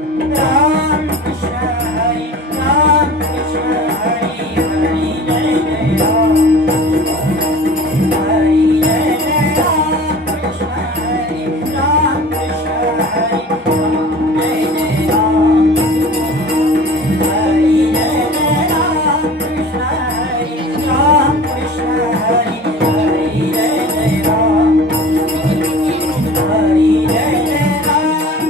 Ram Krishna Hari, Ram Krishna Hari, Hari Jai Jai Ram. Hari Jai Jai Ram Krishna Hari, Ram Krishna Hari, Ram Jai Jai Ram. Hari Jai Jai Ram Krishna Hari, Ram Krishna Hari, Hari Jai Jai Ram. Hari Jai Jai Ram.